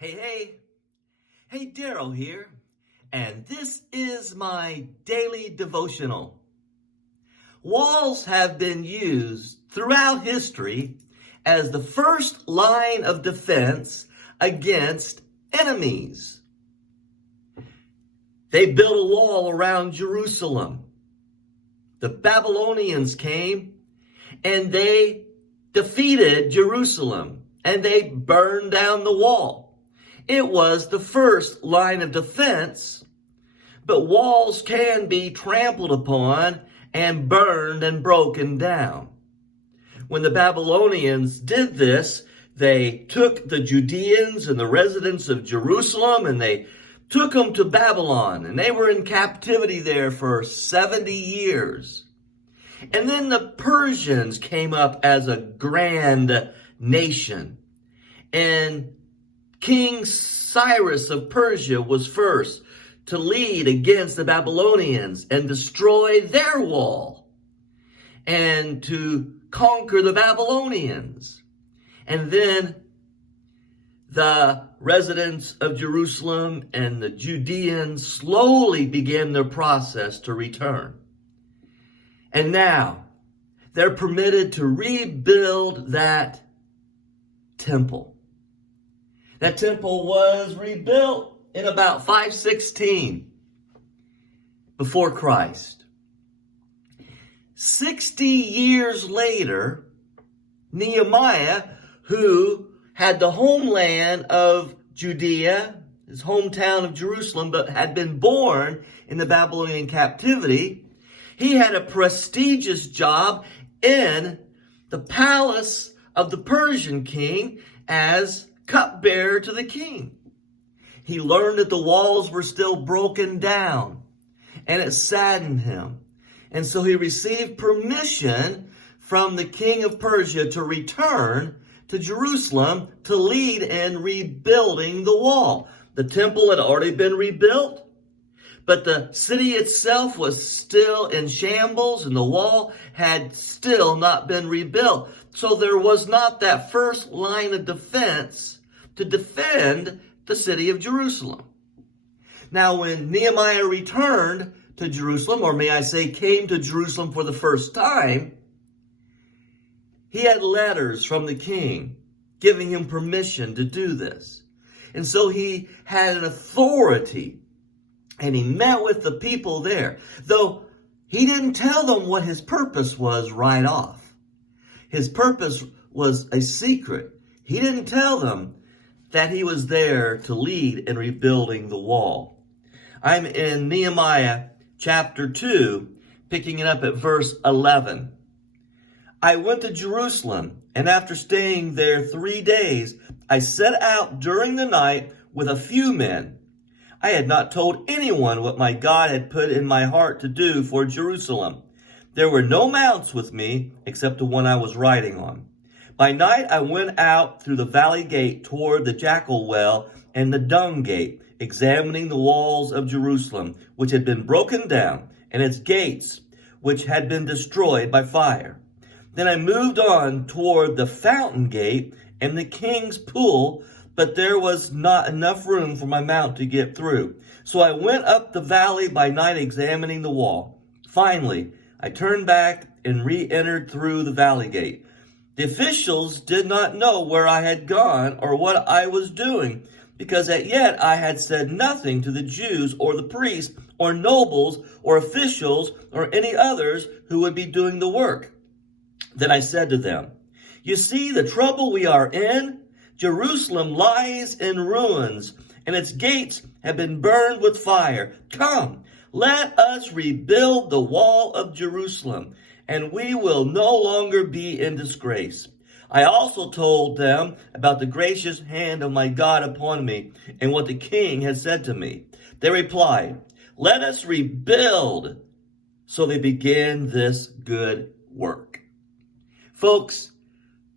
Hey, Daryl here, and this is my daily devotional. Walls have been used throughout history as the first line of defense against enemies. They built a wall around Jerusalem. The Babylonians came and they defeated Jerusalem and they burned down the wall. It was the first line of defense, but walls can be trampled upon and burned and broken down. When the Babylonians did this, they took the Judeans and the residents of Jerusalem and they took them to Babylon, and they were in captivity there for 70 years. And then the Persians came up as a grand nation, and King Cyrus of Persia was first to lead against the Babylonians and destroy their wall and to conquer the Babylonians. And then the residents of Jerusalem and the Judeans slowly began their process to return. And now they're permitted to rebuild that temple. That temple was rebuilt in about 516 before Christ. 60 years later, Nehemiah, who had the homeland of Judea, his hometown of Jerusalem, but had been born in the Babylonian captivity, he had a prestigious job in the palace of the Persian king as cupbearer to the king. He learned that the walls were still broken down, and it saddened him. And so he received permission from the king of Persia to return to Jerusalem to lead in rebuilding the wall. The temple had already been rebuilt, but the city itself was still in shambles, and the wall had still not been rebuilt. So there was not that first line of defense to defend the city of Jerusalem. Now, when Nehemiah returned to Jerusalem, or may I say came to Jerusalem for the first time, he had letters from the king giving him permission to do this. And so he had an authority, and he met with the people there, though he didn't tell them what his purpose was right off. His purpose was a secret. He didn't tell them that he was there to lead in rebuilding the wall. I'm in Nehemiah chapter 2, picking it up at verse 11. I went to Jerusalem, and after staying there 3 days, I set out during the night with a few men. I had not told anyone what my God had put in my heart to do for Jerusalem. There were no mounts with me except the one I was riding on. By night I went out through the valley gate toward the jackal well and the dung gate, examining the walls of Jerusalem, which had been broken down, and its gates, which had been destroyed by fire. Then I moved on toward the fountain gate and the king's pool, but there was not enough room for my mount to get through. So I went up the valley by night examining the wall. Finally, I turned back and re-entered through the valley gate. The officials did not know where I had gone or what I was doing, because as yet I had said nothing to the Jews or the priests or nobles or officials or any others who would be doing the work. Then I said to them, "You see the trouble we are in? Jerusalem lies in ruins, and its gates have been burned with fire. Come, let us rebuild the wall of Jerusalem, and we will no longer be in disgrace." I also told them about the gracious hand of my God upon me and what the king had said to me. They replied, "Let us rebuild." So they began this good work. Folks,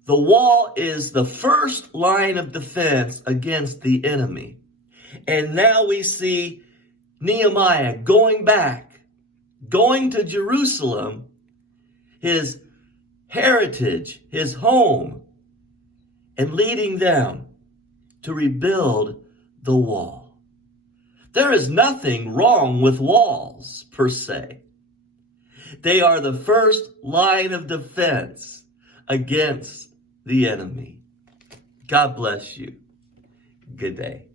the wall is the first line of defense against the enemy. And now we see Nehemiah going back, going to Jerusalem, his heritage, his home, and leading them to rebuild the wall. There is nothing wrong with walls, per se. They are the first line of defense against the enemy. God bless you. Good day.